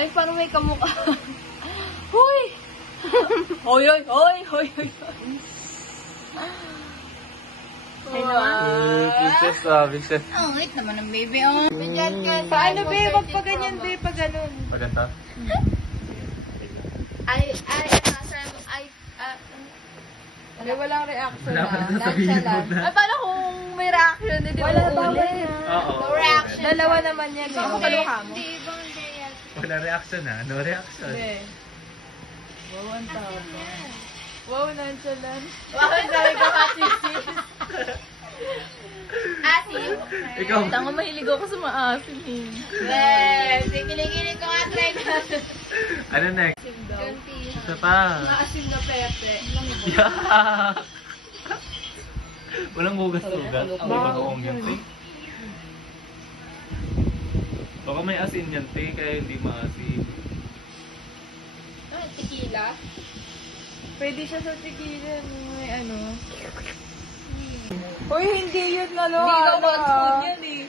Ay, parang may kamukha. Hoy! Hoy, hoy, hoy, hoy, hoy. Ay naman. Princess, princess. Ang wait naman ng baby, oh. Ganyan ka. Paano, be? Wag pa ganyan, be. Pag ganun. Pagkanta? Ay, walang reaction Wala pa na. na sabihin mo na. Ay, paano kung may reaction? Hindi Wala mo pa ulit. Oo. No reaction. Dalawa naman yan. Ako kalukha mo. Wala reaction ha? No reaction. Be. Wow, ang tao ba? Wow, nonchalant. Bakit sabi ko ka-sis? Asim. Ikaw. Tango, mahilig ako sa maasim eh. Yes. Kilig-kilig ko nga try na. Ano next? Junti. Isa pa. Maasim na pepe. Yeah! Walang hugas-hugas. Ang ibagoong yan, te. Baka may asin yan, te, kaya hindi maasin. Tequila. Pwede siya sa tequila. May ano. Uy, hindi yun ano. Hindi ka ano, mag-spoon yan eh.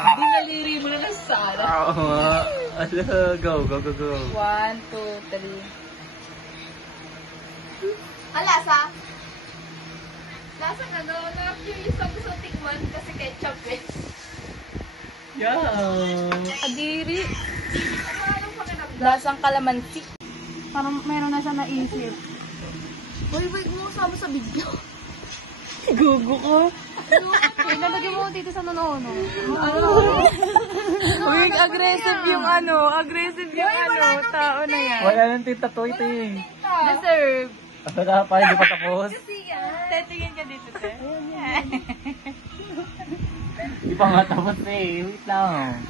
Hindi naliri mo na ng sala. Oo nga. Go, go, go, go. 1, 2, 3. Lasa? Lasa ano? Na-curious ako sa tikman kasi ketchup eh. Yeah! Adiri. Anong pakinabda? Lasang kalamansi. Parang meron na siya naisip. Uy, wait mo sama sa video. Gugo ko. Uy, nalagyan mo dito sa nono. Uy, aggressive yung ano. Aggressive yung ano. Tao na yan. Wala nang tintatoy, te. Deserve. Wala pa, hindi pa tapos. Tetingin ka dito, te. Hindi pa nga tapos, te. Wait lang.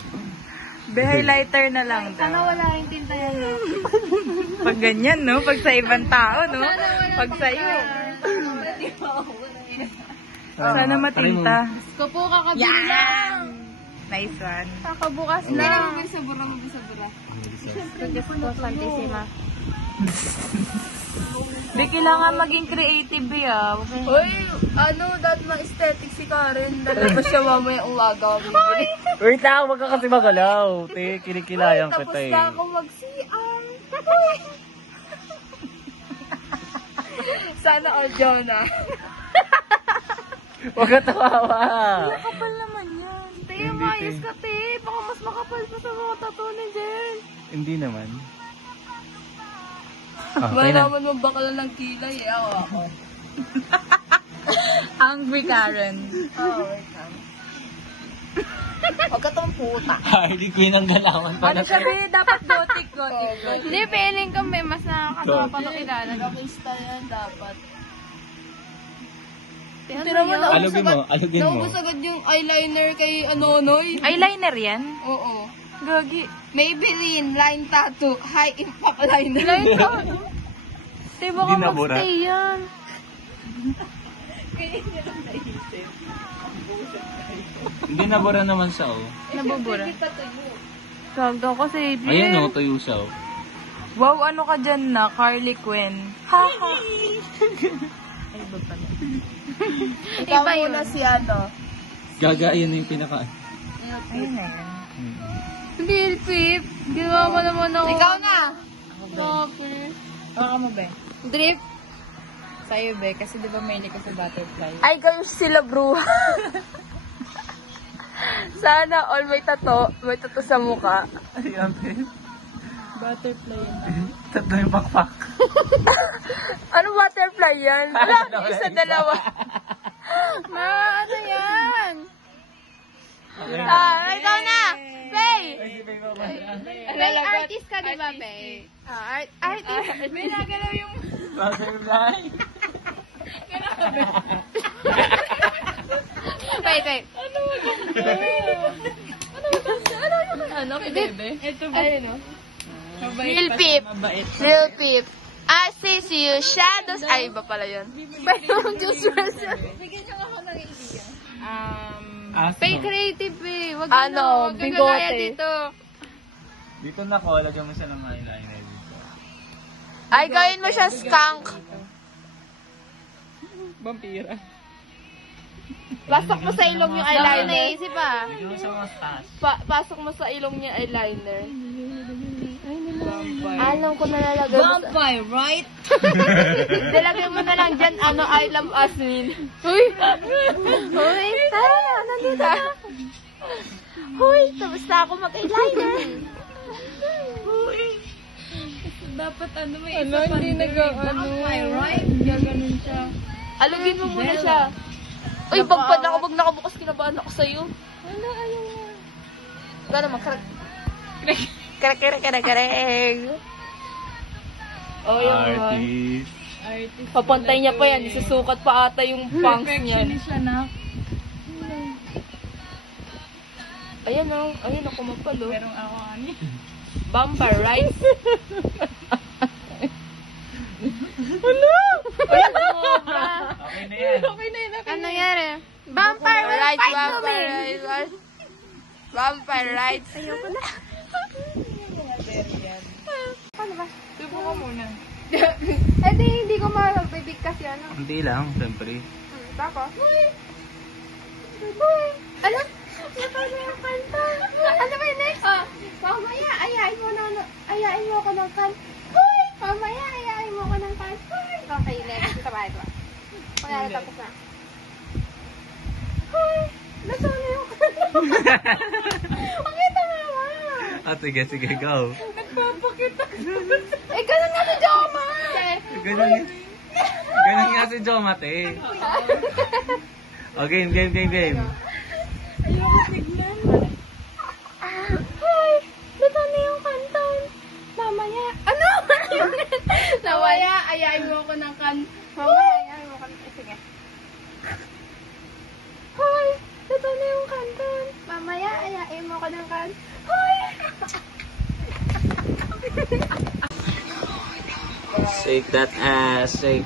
Be, highlighter na lang daw. Sana wala rin tinta yan. Pag ganyan, no? Pag sa ibang tao, no? Pag sa'yo. Sana matinta. Ko po kakabili lang. Nice one. Kakabukas Hindi lang. na Mabisa-bura, mabisa-bura. Diyos ko, Santissima. Di, kailangan maging creative, ah. Uy, ano, dahil ma-aesthetic si Karen. Dahil ba siya mamaya umaga? Wait lang, wag ka kasi magalaw. Te, kinikilayang Tapos kita eh. na ako mag-CR. Sana all Jonah. Wag ka tawawa. Kapal naman yan. Te, Hindi, mayos te. ka, te. Baka mas makapal pa sa mga tattoo ni Jen. Hindi naman. Malaman mo bakla ng kilay eh. Ako. Angry Karen. Oo, wait lang. Huwag ka tong puta. Harley Quinn ang galawan Ano sabi? Dapat gotik. Hindi, feeling ko may mas nakakatawa pa na kilala. Rockista yan dapat. Tira mo na. Alugin mo, alugin mo. Naubos agad yung eyeliner kay Anonoy. Eyeliner yan? Oo. Gagi. Maybelline Line Tattoo High Impact Liner. Line tattoo? Te, baka Hindi nabura. magstay yan. Hindi nabura naman siya, oh. Nabubura. Tawag daw kasi, Ayan, oh, tuyo siya, oh. Wow, ano ka dyan na? Carly Quinn. Ha, ha. Ay, ba pala? Ikaw muna si ano. Gaga, yan yung pinaka... Ayun na yan. Bill Pip. Ginawa mo naman ako. Ikaw na. Stopper. Baka mo, be? Drip. Sa'yo, be. Kasi di ba may ka sa butterfly? Ay, kayo sila bro. Sana all may tato. May tato sa mukha. Ayan, te. Butterfly yan. Tatlo yung pakpak. Ano butterfly yan? Wala, isa dalawa. Ma, ano yan? Ikaw na! Faye! Faye, artist ka diba, Faye? Artist. May nagalaw yung... Butterfly. Faye. Ano? Bebe? Ito ba? Ayun o. Real Pip. Real Pip. I see you shadows. Ay, iba pala yun. Parang just bigyan niyo ako ng idea. Faye creative eh. Wag Ano, wag bigote. kagaya dito. Dito na ko, lagyan mo siya ng eyeliner dito. Ay, gawin mo siya skunk. Vampira. Pasok mo sa ilong yung eyeliner. Naisip ah. Bigyan mo sa mga taas. Pasok mo sa ilong niya eyeliner. Alam ko nalalagay mo sa... Vampire, right? Nalagay mo na lang dyan, I love Asmin. Uy! Uy! Tara na, nandito na. Uy! Tapos na ako mag-eyeliner. Dapat may Ano, hindi Vampire, right? Gaganon siya. Alugin mo muna siya. Uy, pagpad ako, pag nakabukas, kinabahan ako sa'yo. Ano, ayaw na. Gano'n naman, karak. Karak. Oh, yun naman. Artist. Papantay niya pa yan. Isusukat pa ata yung pangs niya. Perfectionist siya na. Ayan o. Ayan ako mapalo. Merong ako ani. Vampire, right? Okay na yan. Ano nangyari? Vampire, Right, fight vampire, me! right? Vampire, right? Ayoko na. Paano ba? Subo ko muna. Eh di, hindi ko mabibigkas yan. Ano? Hindi lang, siyempre. Tapos? Ano? Paano yung kanta? Ano ba yung next? Mamaya, ayain mo ako ng kan. Hoy! Mamaya, ayain mo ako ng kan. Hoy! Okay, next. Sabay ito. Kaya tapos na. Hoy! Nasaan na yung kanta? Bakit tumawa? Sige, go. Nagpapakita. Eh, ganun nga si Joma! Ganun nga si Jomate. O, game. Ayoko tignan. Hoy! Nasaan na yung kanta? Mamaya. Ano? Mamaya, ayain mo ako ng kan. Mamaya, ayain mo ako ng... Sige. Hoy! Nasaan na yung kanton? Mamaya, ayain mo ako ng kan. Hoy! Shake that ass. Ay.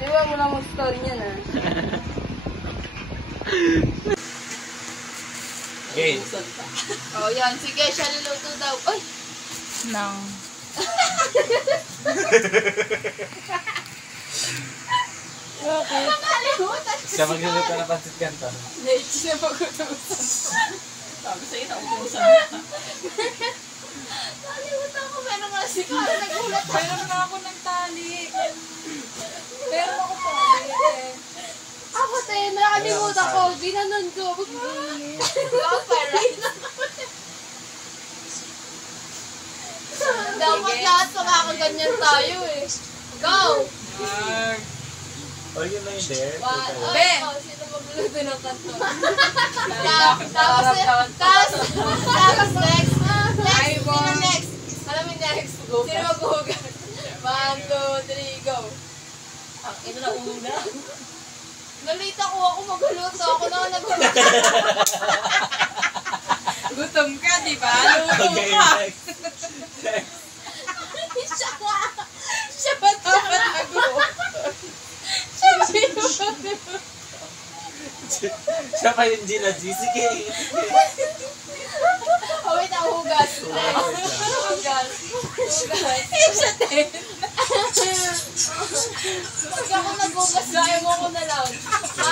Diba mo lang mag-story niya na? Game. Oh, yan. Sige, siya luluto daw. Uy! Nang. Nakalimutan! Siya magluluto na pasit kanta. Hindi, siya mag-utusan. Sabi sa'yo, nautusan. Nakalimutan ko, meron nga si Kara nagulat. Meron na ako ng tali. Meron ako tali. Ako tayo, nakalimutan ko. Ginanon ko. Vampire, right? Dapat lahat makakaganyan tayo eh. Go! Oh, yun na yun there. Ben! Sino magluluto ng kanto? Tapos next. Sino next? Alam mo next. Sino maghuhugas? 1, 2, 3, go. Ito na una. Nalita ko ako magluluto. Ako na nagluluto. Gutom ka, di ba? Luto Okay, ka. next. Siya ba dapat nag-uot? Siya pa yung Gina G. Sige. Oh, wait, hugas. Hugas. Siya din. Pag ako nag-hugas, gaya mo ko na lang. 1, 2,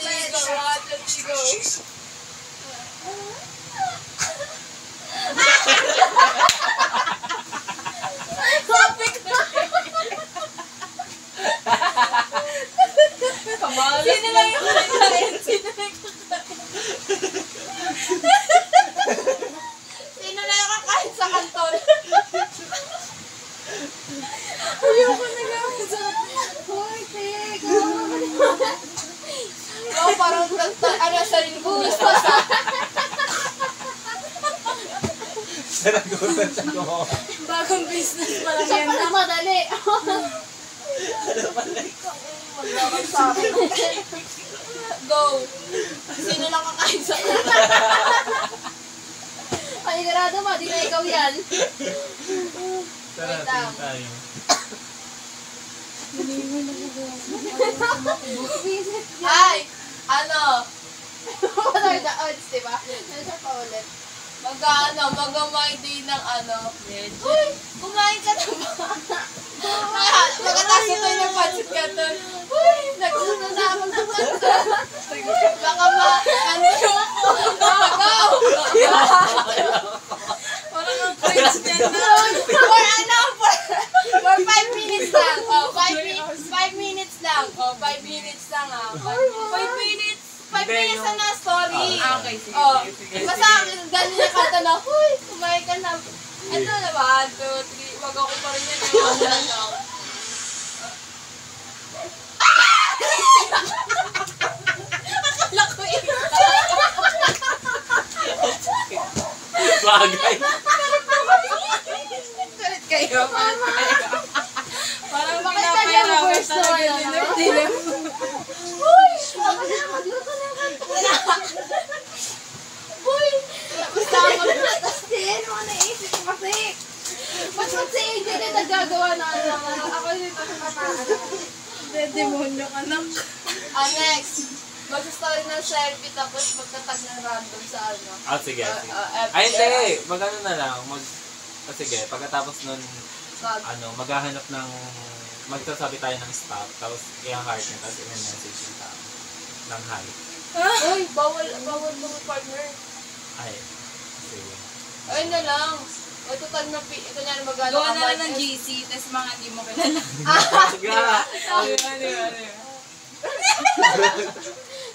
3, go. Sino lang yung kakain? Sino lang yung kakain sa kanton? Ayoko na gawin sa kanton. Hoy, Tek! Oo, parang sarili ko gusto sa... Siya nagulat siya gumawa. Bagong business pa lang Siya yan. pala madali. Maglakad sa akin. Go! Sino lang kakain sa kanton? Panigurado mo, di na ikaw yan. Tara, tingin tayo. Ay! Ano? What are the odds, diba? Nasa pa ulit. Mag-my day ng Uy, kumain ka na ba? Pagkatapos ito yung pansit ka doon. Uy, nagsusunod na ako ng pansit. Baka ano yung agaw. Parang ang cringe niya na. For 5 minutes lang. 5 minutes lang. 5 minutes lang 5 minutes. 5 minutes na story. Okay, sige. Basta ganun yung kanta na, huy, kumain ka na. Ito na ba? 1, 2, 3. Wag ako pa rin yan. Akala ko Bagay. Salit kayo. Parang pinapahirapan talaga nila. Huy! Ako na magluto ng kanta. Huy! Basta ako magluto. Sin, mga naisip ko kasi. Ba't si AJ na nagagawa na ako dito sa pataan. Demonyo ka na. Next. Mag-story ng selfie tapos magtatag ng random sa Sige. FB. Ay, hindi. Mag-ano na lang. Sige, pagkatapos nun, Tag. maghahanap ng, magsasabi tayo ng stop, tapos i-heart niya, tapos i-message yung tao. Ng hi. Uy, bawal mga partner. Ay, sige. Ayun na lang. O, total na, kunyari mag-ano Gawa na ka, lang ng GC, tas mga hindi mo kilala. Diba?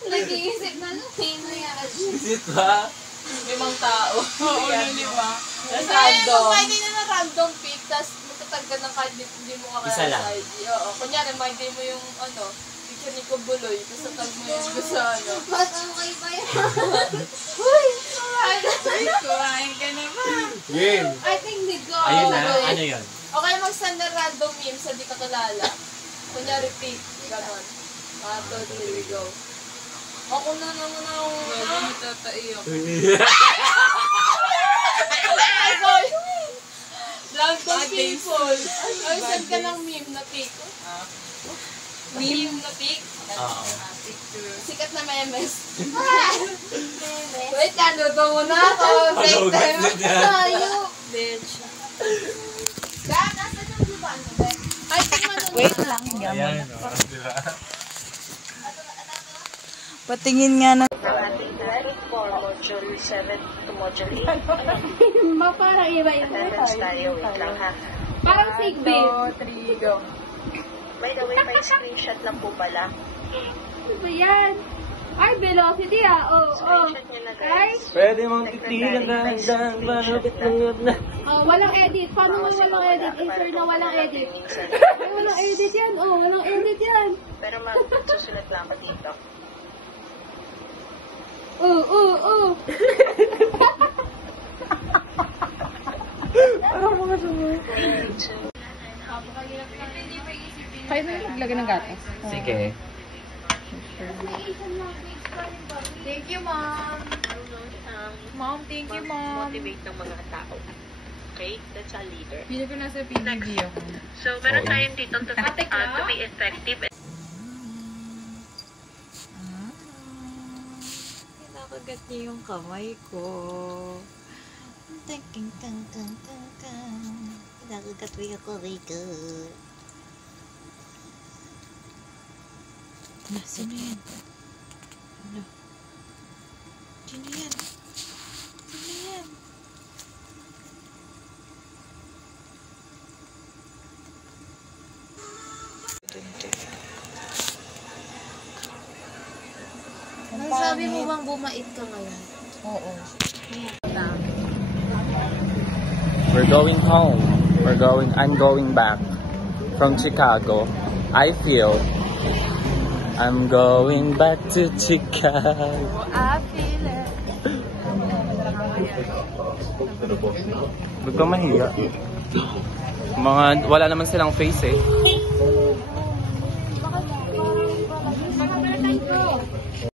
Nag-iisip na lang. Sino yan? Visit ba? 5 tao. Oo, di ba? Tapos Random. kung pwede na ng random pic, tapos magtatag ka ng kahit hindi mo kakaya Isa lang. sa IG. Oo, kunyari, may mo yung picture ni Kubuloy, tapos tatag mo yung gusto Mas okay pa yan. Uy! Kumain ka na ba? Yun. I think need go. Ayun na, ano yun? Okay, mag-send na random meme sa di ka kilala. Kunyari pic, ganon. 1, 2, 3, go. Ako na naman ako. Bago matataiyak. Ay, boy! Random people. Ay, send ka ng meme na pic. Meme na pic? Oo. Sikat na memes. Wait, luto muna ako. Break Pag-ugat time. na dyan. Tayo. Bitch. Dad, nasan yung diban mo, Ben? Ay, tingnan mo. Wait lang, Ayan, diba? Patingin nga ng... For module 7 to module 8. Parang iba yung Attendance tayo. Wait lang ha. Parang sigbay. 3, go. By the way, may screenshot lang po pala. Ano ba yan? Ay, velocity Oh. Screenshot nyo na guys. Pwede mong titigan dahan-dahan, malupit ng na. Walang edit. Paano mo walang edit? Insure na walang edit. Ay, walang edit yan. Walang edit yan. Pero magsusulat lang ako dito. Kaya na naglagay ng gatas. Sige. Thank you, Mom. Mom, thank you, Mom. Motivate ng mga tao. Okay? That's a leader. Hindi ko nasa PBB ako. So, meron tayong dito to be effective. Kinakagat niya yung kamay ko. Kinakagat mo yung kamay ko. Sino yan? Ano? Sino yan? Sino yan? Sabi mo bang bumait ka ngayon? Oo. We're going home. I'm going back from Chicago. I feel I'm going back to Chicago. I feel it. Huwag kang mahiya. Wala naman silang face eh.